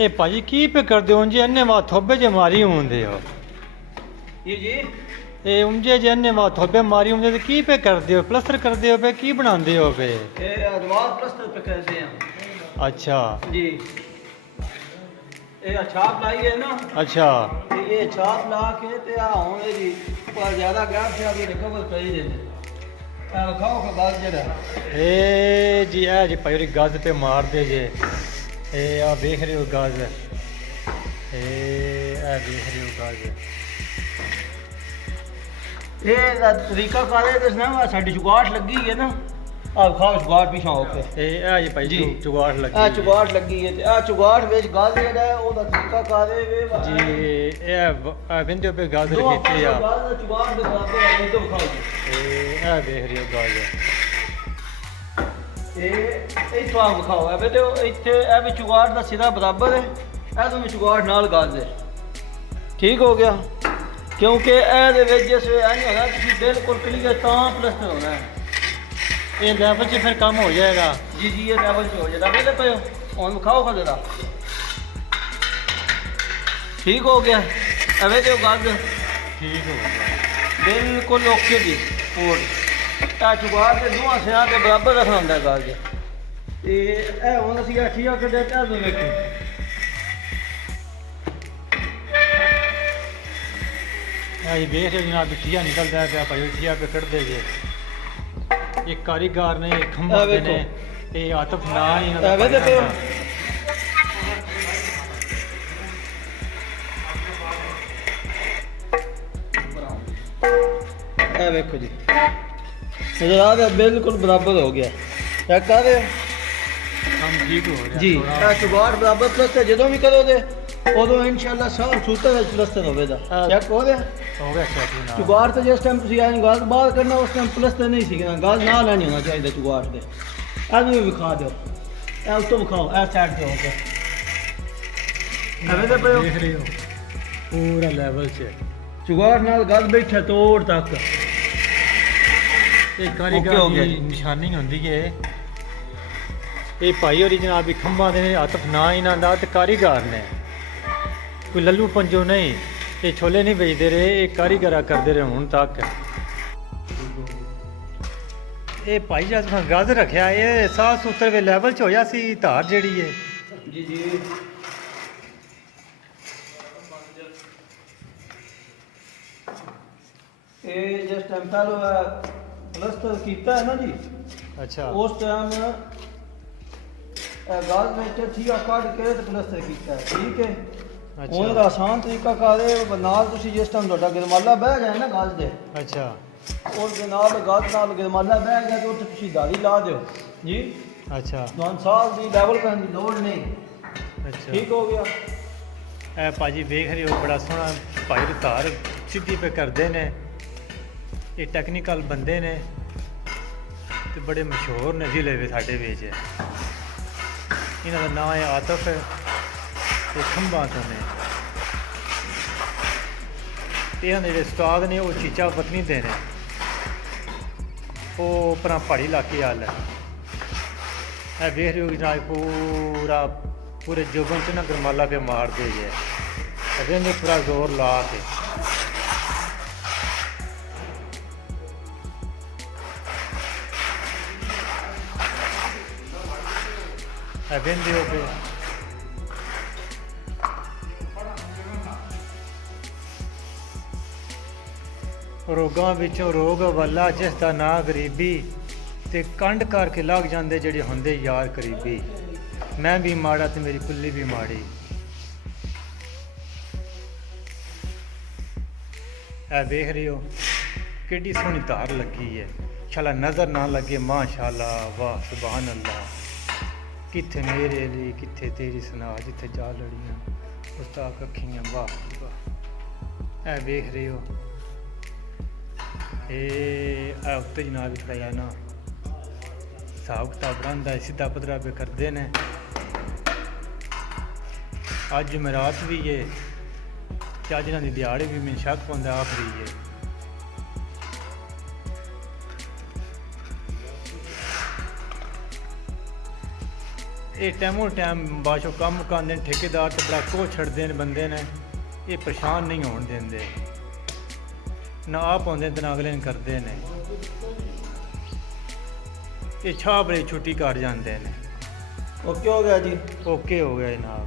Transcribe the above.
ਇਹ ਭਾਜੀ ਕੀ ਪੇ ਕਰਦੇ ਹੋ ਜੀ ਅੰਨੇ ਵਾ ਥੋਬੇ ਜੇ ਮਾਰੀ ਹੁੰਦੇ ਹੋ ये जी ਇਹ ਉਂਝੇ ਜੇ ਅੰਨੇ ਵਾ ਥੋਬੇ ਮਾਰੀ ਹੁੰਦੇ ਤੇ ਕੀ ਪੇ ਕਰਦੇ ਹੋ ਪਲਸਤਰ ਕਰਦੇ ਹੋ ਪੇ ਕੀ ਬਣਾਉਂਦੇ ਹੋ ਪੇ ये अदवास प्लस्तर पे करते हैं ਅੱਛਾ जी ये छाप लाई है ना ਅੱਛਾ ते ये छाप ला के ते आ होने जी पर ज्यादा गैप से आगे रिकवर कर ही देने खाओ का बात जरा ਇਹ ਜੀ ਇਹ ਜੀ ਭਾਈ ਉਹਦੀ ਗੱਜ ਤੇ ਮਾਰਦੇ ਜੇ ਇਹ ਆ ਵੇਖ ਰਹੇ ਹੋ ਗੱਜ ਇਹ ਵੇਖ ਰਹੇ ਹੋ ਗੱਜ ये तरीका काले दसना वा साडी जुगाड़ लगी है ना आ खाओ जुगाड़ पीछा होके ਇਹ ਜੀ ਭਾਈ ਜੀ। ਚੁਗਾੜ आ ਲੱਗੀ जुगाड़ लगी है ते आ जुगाड़ विच गल जेड़ा है ओदा तरीका काले वे ਜੀ ਇਹ ਬਿੰਦੇ ਪੇ ਗੱਜ दो ਕੀਤੀ ਆ गल जुगाड़ दे बराबर है तो खाओ जी ਇਹ ਵੇਖ ਰਹੇ ਹੋ ਗੱਜ ਇਹ ਇੱਥੋਂ ਆਪ ਵਿਖਾਓ ਇਹ ਤੇ ਇੱਥੇ ਇਹ ਵੀ ਚੁਗਾੜ ਦਾ ਸਿਰਾ ਬਰਾਬਰ ਹੈ ਇਹ ਤੋਂ ਵੀ ਚੁਗਾੜ ਨਾਲ ਗੱਲ ਹੈ ਠੀਕ ਹੋ ਗਿਆ ਕਿਉਂਕਿ ਇਹ ਦੇ ਵਿੱਚ ਜਿਸ ਵੇ ਇਹ ਨਹੀਂ ਹੋਣਾ ਤੁਸੀਂ ਬਿਲਕੁਲ ਕਲੀਅਰ ਤਾਂ ਪਲਸਤਰ ਹੋਣਾ ਹੈ ਇਹ ਲੈਵਲ 'ਚ ਫਿਰ ਕੰਮ ਹੋ ਜਾਏਗਾ ਜੀ ਜੀ ਇਹ ਲੈਵਲ 'ਚ ਹੋ ਜਾਂਦਾ ਵੇਲੇ ਪਿਓ ਹੁਣ ਵਿਖਾਓ ਖਾ ਜਰਾ ਠੀਕ ਹੋ ਗਿਆ ਐਵੇਂ ਤੇ ਗੱਲ ਠੀਕ ਹੋ ਗਿਆ ਬਿਲਕੁਲ ਓਕੇ ਜੀ ਕੋਡ ਆ ਚੁਗਾੜ ਦੇ ਦੋਹਾਂ ਸਿਆਂ ਤੇ ਬਰਾਬਰ ਰੱਖਣਾ ਹੁੰਦਾ ਗੱਲ ਜੀ ਤੇ ਇਹ ਹੁਣ ਅਸੀਂ ਅੱਠੀਆਂ ਕੱਢਿਆ ਚਾਹ ਦੋ ਵੇਖੋ ਇਹ ਜੀ ਵੇਖ ਰਹੇ ਹੋ ਜਨਾਬ ਠੀਆ ਨਿਕਲਦਾ ਪਿਆ ਭਾਈ ਠੀਆ ਪੇ ਕੱਢਦੇ ਜੇ ਇਹ ਕਾਰੀਗਰ ਨੇ ਇਹ ਖੰਭਾ ਇਹ ਦੇ ਵੇਖੋ। ਨੇ ਇਹ ਆਤਫ ਨਾ ਹੀ ਇਹਨਾਂ ਦਾ ਐਵੇਂ ਤੇ ਪਾਇਆ ਪਿਓ ਨਾ। ਇਹ ਵੇਖੋ ਜੀ ਨਜ਼ਰ ਆ ਰਿਹਾ ਬਿਲਕੁਲ ਬਰਾਬਰ ਹੋ ਗਿਆ ਚੈੱਕ ਕਰ ਰਹੇ ਹੋ ਕੰਮ ਠੀਕ ਹੋ ਰਿਹਾ ਜੀ ਥੋੜ੍ਹਾ। ਇਹ ਚੁਗਾੜ ਬਰਾਬਰ ਪਲਸਤਰ ਜਦੋਂ ਵੀ ਕਰੋਗੇ ਉਦੋਂ ਇਨਸ਼ਾਅੱਲਾ ਸਾਫ ਸੁਥਰਾ ਵਿੱਚ ਪਲਸਤਰ ਹੋਵੇਗਾ ਚੈੱਕ ਹੋ ਰਿਹਾ ਹੋ ਗਿਆ ਚੈੱਕ ਜਨਾਬ ਚੁਗਾੜ ਤੇ ਜਿਸ ਟਾਈਮ ਤੁਸੀਂ ਆਏ ਗਾਲ ਬਾਹਰ ਕਰਨਾ ਉਸ ਟਾਈਮ ਪਲਸਤਰ ਨਹੀਂ ਸੀਗਾ ਗਾਲ ਨਾਲ ਲੈਣੀ ਹੋਣਾ ਚਾਹੀਦਾ ਚੁਗਾੜ ਦੇ ਇਹਨੂੰ ਵੀ ਵਿਖਾ ਦਿਓ ਇਹ ਉਸ ਤੋਂ ਵਿਖਾਓ ਇਹ ਸਾਈਡ ਤੇ ਹੋ ਕੇ ਐਵੇਂ ਤੇ ਪਿਓ ਦੇਖ ਰਹੇ ਹੋ ਪੂਰਾ ਲੈਵਲ 'ਚ ਚੁਗਾੜ ਨਾਲ ਗੱਲ ਬੈਠਾ ਤੋੜ ਤੱਕ ਇਹ Okay ਹੋ ਕਾਰੀਗਰ ਗਿਆ ਦੀ ਜੀ। ਨਿਸ਼ਾਨੀ ਹੁੰਦੀ ਹੈ ਇਹ ਭਾਈ ਹੋਰੀ ਜਨਾਬ ਵੀ ਖੰਭਾਂ ਦੇ ਨੇ ਆਤਫ ਨਾ ਇਹਨਾਂ ਦਾ ਤੇ ਕਾਰੀਗਰ ਨੇ ਕੋਈ ਲੱਲੂ ਪੰਜੋ ਨਹੀਂ ਇਹ ਛੋਲੇ ਨਹੀਂ ਵੇਚਦੇ ਰਹੇ ਇਹ ਕਾਰੀਗਰਾਂ ਕਰਦੇ ਰਹੇ ਹੁਣ ਤੱਕ ਇਹ ਭਾਈ ਜਦ ਤੁਸੀਂ ਗੱਜ ਰੱਖਿਆ ਇਹ ਸਾਫ ਸੁਥਰੇ ਵੇ ਲੈਵਲ 'ਚ ਹੋਇਆ ਸੀ ਧਾਰ ਜਿਹੜੀ ਹੈ ਜੀ ਜੀ ਇਹ ਜਿਸ ਟਾਈਮ ਪਹਿਲਾਂ ਪਲਸਤਰ ਕੀਤਾ ਹੈ ਨਾ ਜੀ ਅੱਛਾ ਉਸ ਟਾਈਮ ਗਾਲ ਵਿੱਚ ਠੀਆ ਕੱਢ ਕੇ ਤੇ ਪਲਸਤਰ ਕੀਤਾ ਹੈ ਠੀਕ ਹੈ ਹੁਣ ਦਾ ਆਸਾਨ ਤਰੀਕਾ ਕਾਰੇ ਨਾਲ ਤੁਸੀਂ ਜਿਸ ਟਾਈਮ ਤੁਹਾਡਾ ਗਰਮਾਲਾ ਬਹਿ ਗਿਆ ਨਾ ਗਾਲ ਦੇ ਅੱਛਾ ਉਸ ਦੇ ਨਾਲ ਗਾਲ ਨਾਲ ਗਰਮਾਲਾ ਬਹਿ ਗਿਆ ਤੇ ਉੱਥੇ ਤੁਸੀਂ ਦਾੜੀ ਲਾ ਦਿਓ ਜੀ ਅੱਛਾ ਨੌਨ ਸਾਲ ਦੀ ਲੈਵਲ ਕਰਨ ਦੀ ਲੋੜ ਨਹੀਂ ਅੱਛਾ ਠੀਕ ਹੋ ਗਿਆ ਇਹ ਭਾਜੀ ਵੇਖ ਰਹੇ ਹੋ ਬੜਾ ਸੋਹਣਾ ਭਾਈ ਦੀ ਧਾਰ ਸਿੱਧੀ ਪੇ ਕਰਦੇ ਨੇ ਇਹ ਟੈਕਨੀਕਲ ਬੰਦੇ ਨੇ ਤੇ ਬੜੇ ਮਸ਼ਹੂਰ ਨੇ ਜ਼ਿਲ੍ਹੇ ਵਿੱਚ ਸਾਡੇ ਵਿੱਚ ਇਹਨਾਂ ਦਾ ਨਾਮ ਹੈ ਆਤਫ ਤੇ ਖੰਭਾਂ ਤੋਂ ਨੇ ਤੇ ਇਹਨਾਂ ਦੇ ਜਿਹੜੇ ਉਸਤਾਦ ਨੇ ਉਹ ਚੀਚਾ ਪਤਨੀ ਦੇ ਨੇ ਉਹ ਉਪਰਾਂ ਪਹਾੜੀ ਇਲਾਕੇ ਹਾਲ ਹੈ ਇਹ ਵੇਖ ਰਹੇ ਹੋ ਜਨਾਬ ਪੂਰੇ ਜੋਬਨ ਚ ਨਾ ਗਰਮਾਲਾ ਪੇ ਮਾਰਦੇ ਜੇ ਅਜੇ ਨੇ ਪੂਰਾ ਜ਼ੋਰ ਲਾ ਕੇ ਅਬਿੰਦੇ ਹੋ ਪੇ ਰੋਗਾਂ ਵਿੱਚੋਂ ਰੋਗ ਵੱਲਾ ਜਿਸ ਦਾ ਨਾਂ ਗਰੀਬੀ ਤੇ ਕੰਡ ਕਰਕੇ ਲੱਗ ਜਾਂਦੇ ਜਿਹੜੇ ਹੁੰਦੇ ਯਾਰ ਕਰੀਬੀ ਮੈਂ ਵੀ ਮਾੜਾ ਤੇ ਮੇਰੀ ਕੁੱਲੀ ਵੀ ਮਾੜੀ ਇਹ ਵੇਖ ਰਹੇ ਹੋ ਕਿੱਡੀ ਸੋਹਣੀ ਧਾਰ ਲੱਗੀ ਹੈ ਸ਼ਾਲਾ ਨਜ਼ਰ ਨਾ ਲੱਗੇ ਮਾਸ਼ਾਅੱਲਾ ਵਾਹ ਸੁਭਾਨ ਅੱਲਾ ਕਿੱਥੇ ਮੇਰੇ ਲਈ ਕਿੱਥੇ ਤੇਰੀ ਸੁਨਾ ਜਿੱਥੇ ਜਾ ਲੜੀਆਂ ਉਸਤਾਦ ਅੱਖੀਆਂ ਵਾਹ ਵਾਹ ਇਹ ਵੇਖ ਰਹੇ ਹੋ ਇਹ ਆ ਉੱਤੇ ਜਨਾਬ ਵੀ ਖੜਾਇਆ ਨਾ ਹਿਸਾਬ ਕਿਤਾਬ ਰਹਿੰਦਾ ਸਿੱਧਾ ਪੱਧਰਾ ਪੇ ਕਰਦੇ ਨੇ ਅੱਜ ਜੁਮਰਾਤ ਵੀ ਹੈ ਤੇ ਅੱਜ ਇਹਨਾਂ ਦੀ ਦਿਹਾੜੀ ਵੀ ਮੈਨੂੰ ਸ਼ੱਕ ਪਾਉਂਦਾ ਆਖਰੀ ਹੈ ਇਹ ਟਾਈਮੋਂ ਟਾਈਮ ਬਾਅਦ ਕੰਮ ਮੁਕਾਉਂਦੇ ਨੇ ਠੇਕੇਦਾਰ ਤੇ ਬੜਾ ਕੋਹ ਛੱਡਦੇ ਨੇ ਬੰਦੇ ਨੇ, ਇਹ ਪਰੇਸ਼ਾਨ ਨਹੀਂ ਹੋਣ ਦਿੰਦੇ, ਨਾ ਆਪ ਆਉਂਦੇ ਤੇ ਨਾ ਅਗਲੇ ਨੂੰ ਕਰਦੇ ਨੇ, ਇਹ ਛਾਹ ਬੜੀ ਛੁੱਟੀ ਕਰ ਜਾਂਦੇ ਨੇ। ਓਕੇ ਹੋ ਗਿਆ ਜੀ। ਓਕੇ ਹੋ ਗਿਆ ਜਨਾਬ।